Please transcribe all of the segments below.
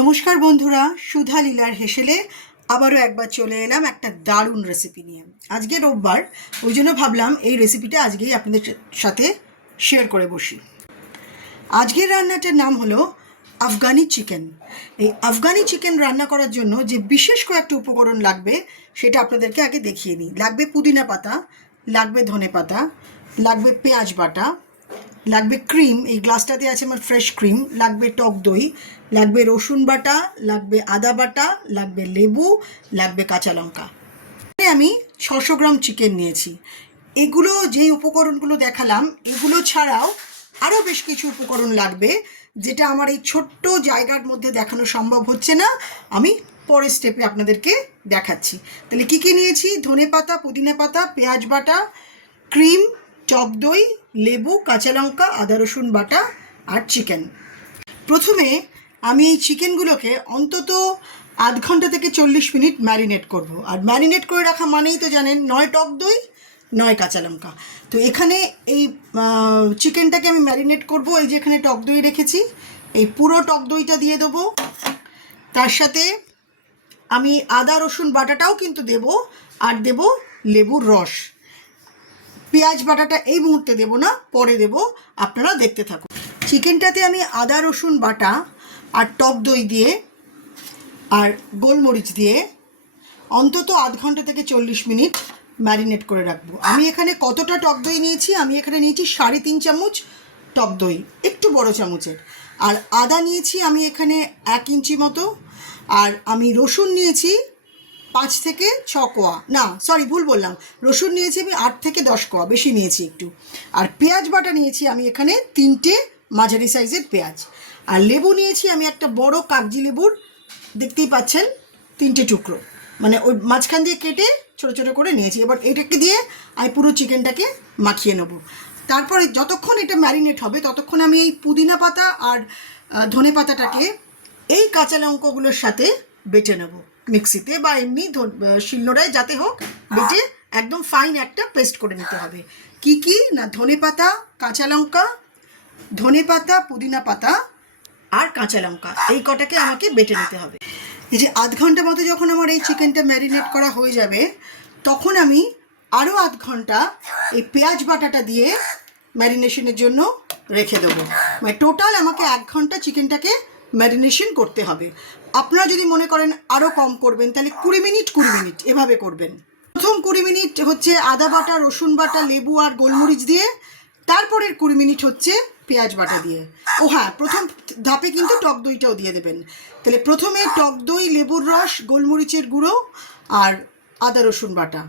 নমস্কার বন্ধুরা, সুধা লীলার হেসেলে আবারও একবার চলে এলাম একটা দারুণ রেসিপি নিয়ে। আজকে রোববার, ওই জন্য ভাবলাম এই রেসিপিটা আজকেই আপনাদের সাথে শেয়ার করে বসি। আজকের রান্নাটার নাম হলো আফগানি চিকেন। এই আফগানি চিকেন রান্না করার জন্য যে বিশেষ কয়েকটা উপকরণ লাগবে, সেটা আপনাদেরকে আগে দেখিয়ে নিই। লাগবে পুদিনা পাতা, লাগবে ধনে পাতা, লাগবে পেঁয়াজ বাটা লাগবে ক্রিম, এই গ্লাসটাতে আছে আমার ফ্রেশ ক্রিম, লাগবে টক দই, লাগবে রসুন বাটা, লাগবে আদা বাটা, লাগবে লেবু, লাগবে কাঁচা লঙ্কা। আমি ছশো গ্রাম চিকেন নিয়েছি। এগুলো যে উপকরণগুলো দেখালাম, এগুলো ছাড়াও আরও বেশ কিছু উপকরণ লাগবে, যেটা আমার এই ছোট্ট জায়গার মধ্যে দেখানো সম্ভব হচ্ছে না। আমি পরের স্টেপে আপনাদেরকে দেখাচ্ছি। তাহলে কী কী নিয়েছি? ধনে পাতা পুদিনা পাতা, পেঁয়াজ বাটা, ক্রিম, টক দই লেবু, কাঁচা লঙ্কা, আদা রসুন বাটা আর চিকেন প্রথমে আমি এই চিকেনগুলোকে অন্তত আধ ঘণ্টা থেকে চল্লিশ মিনিট ম্যারিনেট করব। আর ম্যারিনেট করে রাখা মানেই তো জানেন, নয় টক দই, নয় কাঁচা লঙ্কা। তো এখানে এই চিকেনটাকে আমি ম্যারিনেট করব, এই যে এখানে টক দই রেখেছি, এই পুরো টক দইটা দিয়ে দেবো। তার সাথে আমি আদা, রসুন বাটাটাও কিন্তু দেব, আর দেব লেবুর রস। পেঁয়াজ বাটাটা এই মুহূর্তে দেব না, পরে দেব। আপনারা দেখতে থাকুন। চিকেনটাতে আমি আদা, রসুন বাটা আর টক দই দিয়ে আর গোলমরিচ দিয়ে অন্তত আধ ঘণ্টা থেকে চল্লিশ মিনিট ম্যারিনেট করে রাখব। আমি এখানে কতটা টক দই নিয়েছি? আমি এখানে নিয়েছি সাড়ে তিন চামচ টক দই, একটু বড় চামচের। আর আদা নিয়েছি আমি এখানে এক ইঞ্চি মতো, আর আমি রসুন নিয়েছি পাঁচ থেকে ছ কোয়া। না সরি ভুল বললাম। রসুন নিয়েছি আমি আট থেকে দশ কোয়া, বেশি নিয়েছি একটু। আর পেঁয়াজ বাটা নিয়েছি আমি এখানে তিনটে মাঝারি সাইজের পেঁয়াজ। আর লেবু নিয়েছি আমি একটা বড় কাগজি লেবুর, দেখতেই পাচ্ছেন, তিনটে টুকরো। মানে ওই মাঝখান দিয়ে কেটে ছোটো ছোটো করে নিয়েছি। এবার এটাকে দিয়ে আমি পুরো চিকেনটাকে মাখিয়ে নেব। তারপরে যতক্ষণ এটা ম্যারিনেট হবে, ততক্ষণ আমি এই পুদিনা পাতা আর ধনে পাতাটাকে এই কাঁচা লঙ্কাগুলোর সাথে বেটে নেব। মিক্সিতে বা এমনি শিলনোড়ায় যাতে হোক, বেটে একদম ফাইন একটা পেস্ট করে নিতে হবে। কি কি? না, ধনে পাতা, কাঁচা লঙ্কা, ধনে পাতা, পুদিনা পাতা আর কাঁচা লঙ্কা, এই কটাকে আমাকে বেটে নিতে হবে। এই যে আধ ঘণ্টা মতো যখন আমার এই চিকেনটা ম্যারিনেট করা হয়ে যাবে, তখন আমি আরও আধ ঘণ্টা এই পেঁয়াজ বাটাটা দিয়ে ম্যারিনেশনের জন্য রেখে দেবো। মানে টোটাল আমাকে এক ঘণ্টা চিকেনটাকে ম্যারিনেশন করতে হবে। আপনারা যদি মনে করেন আরও কম করবেন, তাহলে কুড়ি মিনিট কুড়ি মিনিট এভাবে করবেন। প্রথম কুড়ি মিনিট হচ্ছে আদা বাটা, রসুন বাটা, লেবু আর গোলমরিচ দিয়ে, তারপরের কুড়ি মিনিট হচ্ছে পেঁয়াজ বাটা দিয়ে। ও হ্যাঁ প্রথম ধাপে কিন্তু টক দইটাও দিয়ে দেবেন। তাহলে প্রথমে টক দই, লেবুর রস, গোলমরিচের গুঁড়ো আর আদা রসুন বাটা।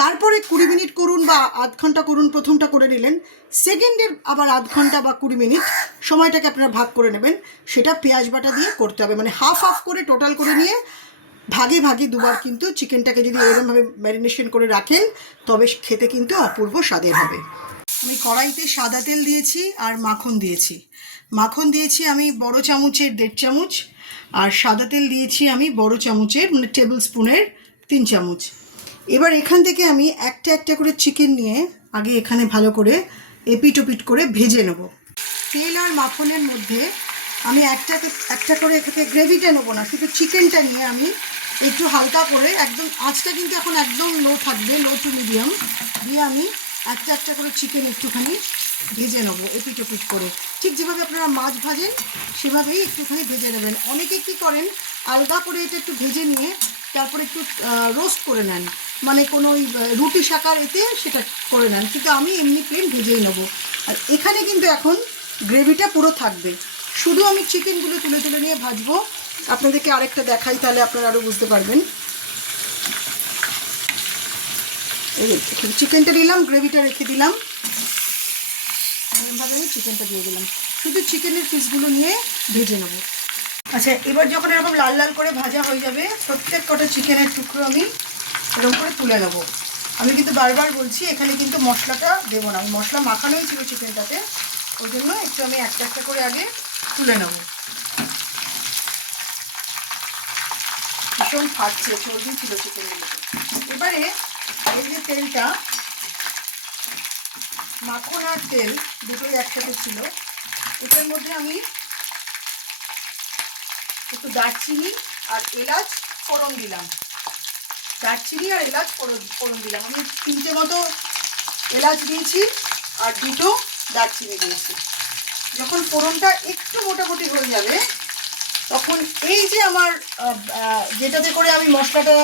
তারপরে কুড়ি মিনিট করুন বা আধ ঘণ্টা করুন, প্রথমটা করে নিলেন। সেকেন্ডের আবার আধ ঘণ্টা বা কুড়ি মিনিট সময়টাকে আপনারা ভাগ করে নেবেন। সেটা পেঁয়াজ বাটা দিয়ে করতে হবে। মানে হাফ হাফ করে টোটাল করে নিয়ে ভাগে ভাগে দুবার কিন্তু চিকেনটাকে যদি এরকমভাবে ম্যারিনেশন করে রাখেন, তবে খেতে কিন্তু অপূর্ব স্বাদের হবে। আমি কড়াইতে সাদা তেল দিয়েছি আর মাখন দিয়েছি। মাখন দিয়েছি আমি বড় চামচের দেড় চামচ, আর সাদা তেল দিয়েছি আমি বড় চামচের মানে টেবিল স্পুনের তিন চামচ। এবার এখান থেকে আমি একটা একটা করে চিকেন নিয়ে আগে এখানে ভালো করে এপিট ওপিট করে ভেজে নেব। তেল আর মাখনের মধ্যে আমি একটা একটা করে এখানে গ্রেভিটা নেব না, শুধু চিকেনটা নিয়ে আমি একটু হালকা করে একদম, আঁচটা কিন্তু এখন একদম লো থাকবে লো টু মিডিয়াম দিয়ে আমি একটা একটা করে চিকেন একটুখানি ভেজে নেব এপিট ওপিট করে। ঠিক যেভাবে আপনারা মাছ ভাজেন, সেভাবেই একটুখানি ভেজে নেবেন। অনেকে কি করেন, আলগা করে এটা একটু ভেজে নিয়ে তারপর একটু রোস্ট করে নেন। মানে কোনো ওই রুটি শাকার এতে সেটা করে নেন। কিন্তু আমি এমনি প্লেন ভেজেই নেব। আর এখানে কিন্তু এখন গ্রেভিটা পুরো থাকবে। শুধু আমি চিকেনগুলো তুলে তুলে নিয়ে ভাজবো। আপনাদেরকে আরেকটা দেখাই, তাহলে আপনারা আরও বুঝতে পারবেন। এই চিকেনটা দিলাম গ্রেভিটা রেখে দিলাম। এরকমভাবে আমি চিকেনটা দিয়ে দিলাম। শুধু চিকেনের পিসগুলো নিয়ে ভেজে নেব। আচ্ছা এবার যখন এরকম লাল লাল করে ভাজা হয়ে যাবে, প্রত্যেক কটা চিকেনের টুকরো আমি এরকম করে তুলে নেব। আমি কিন্তু বারবার বলছি, এখানে কিন্তু মশলাটা দেবো না। আমি মশলা মাখানোই ছিল চিকেনটাতে, ওই জন্য একটু আমি একটা একটা করে আগে তুলে নেব। ভীষণ ফাটছে, চর্বি ছিল চিকেনগুলোতে। এবারে এই যে তেলটা, মাখন আর তেল দুটোই একসাথে ছিল, এটার মধ্যে আমি একটু দারচিনি আর এলাচ ফোড়ন দিলাম। দারচিনি আর এলাচ ফোড়ন ফোড়ন দিলাম। আমি তিনটে মতো এলাচ দিয়েছি আর দুটো দারচিনি দিয়েছি। যখন ফোড়নটা একটু মোটামুটি হয়ে যাবে, তখন এই যে আমার যেটাতে করে আমি মশলাটা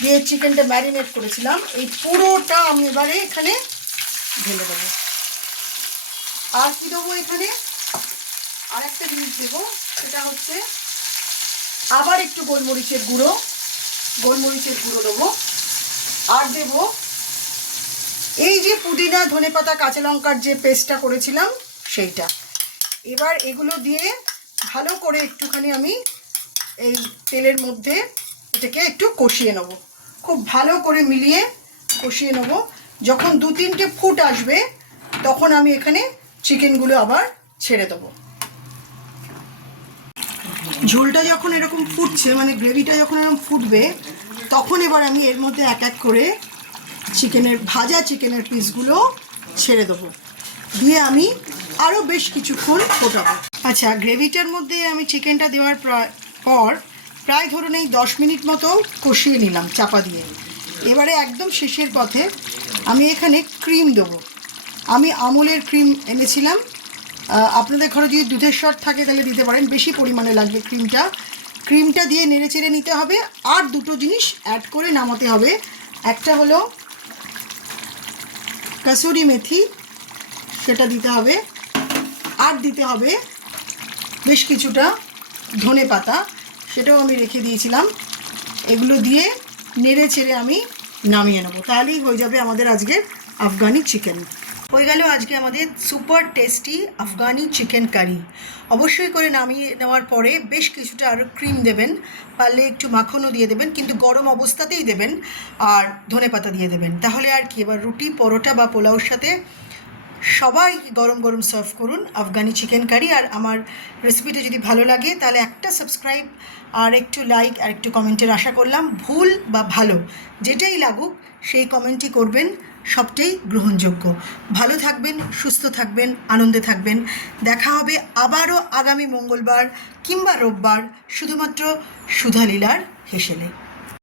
দিয়ে চিকেনটা ম্যারিনেট করেছিলাম, এই পুরোটা আমি এবারে এখানে ঢেলে দেবো। আর কী দেবো এখানে? আর একটা জিনিস দেবো, সেটা হচ্ছে আবার একটু গোলমরিচের গুঁড়ো গোলমরিচের গুঁড়ো দেবো। আর দেবো এই যে পুদিনা, ধনেপাতা, কাঁচা লঙ্কার যে পেস্টটা করেছিলাম, সেইটা। এবার এগুলো দিয়ে ভালো করে একটুখানি আমি এই তেলের মধ্যে এটাকে একটু কষিয়ে নেব। খুব ভালো করে মিলিয়ে কষিয়ে নেব। যখন দু তিনটে ফুট আসবে, তখন আমি এখানে চিকেনগুলো আবার ছেড়ে দেবো। ঝোলটা যখন এরকম ফুটছে মানে গ্রেভিটা যখন এরকম ফুটবে, তখন এবার আমি এর মধ্যে এক এক করে চিকেনের, ভাজা চিকেনের পিসগুলো ছেড়ে দেবো। দিয়ে আমি আরও বেশ কিছুক্ষণ ফোটাবো। আচ্ছা গ্রেভিটার মধ্যে আমি চিকেনটা দেওয়ার প্রা- পর প্রায় ধরুন এই দশ মিনিট মতো কষিয়ে নিলাম চাপা দিয়ে। এবারে একদম শেষের পথে আমি এখানে ক্রিম দেবো। আমি আমুলের ক্রিম এনেছিলাম আপনাদের ঘরে যদি দুধের শট থাকে তাহলে দিতে পারেন। বেশি পরিমাণে লাগবে ক্রিমটা। ক্রিমটা দিয়ে নেড়ে চেড়ে নিতে হবে আর দুটো জিনিস অ্যাড করে নামাতে হবে। একটা হলো কাসুরি মেথি, সেটা দিতে হবে। আর দিতে হবে বেশ কিছুটা ধনে পাতা, সেটাও আমি রেখে দিয়েছিলাম। এগুলো দিয়ে নেড়ে চেড়ে আমি নামিয়ে নেব। তাহলেই হয়ে যাবে আমাদের আজকের আফগানি চিকেন। হয়ে গেল আজকে আমাদের super tasty Afghani chicken curry. অবশ্যই করে নামিয়ে নেওয়ার পরে বেশ কিছুটা আরও ক্রিম দেবেন, পারলে একটু মাখনও দিয়ে দেবেন, কিন্তু গরম অবস্থাতেই দেবেন আর ধনেপাতা দিয়ে দেবেন। তাহলে আর কি, এবার রুটি, পরোটা বা পোলাওর সাথে সবাই গরম গরম সার্ভ করুন আফগানি চিকেন কারি। আর আমার রেসিপিটা যদি ভালো লাগে, তাহলে একটা সাবস্ক্রাইব আর একটু লাইক আর একটু কমেন্টের আশা করলাম। ভুল বা ভালো, যেটাই লাগুক, সেই কমেন্টই করবেন। সবটাই গ্রহণযোগ্য। ভালো থাকবেন, সুস্থ থাকবেন, আনন্দে থাকবেন। দেখা হবে আবারও আগামী মঙ্গলবার কিংবা রোববার, শুধুমাত্র সুধালীলার হেসেলে।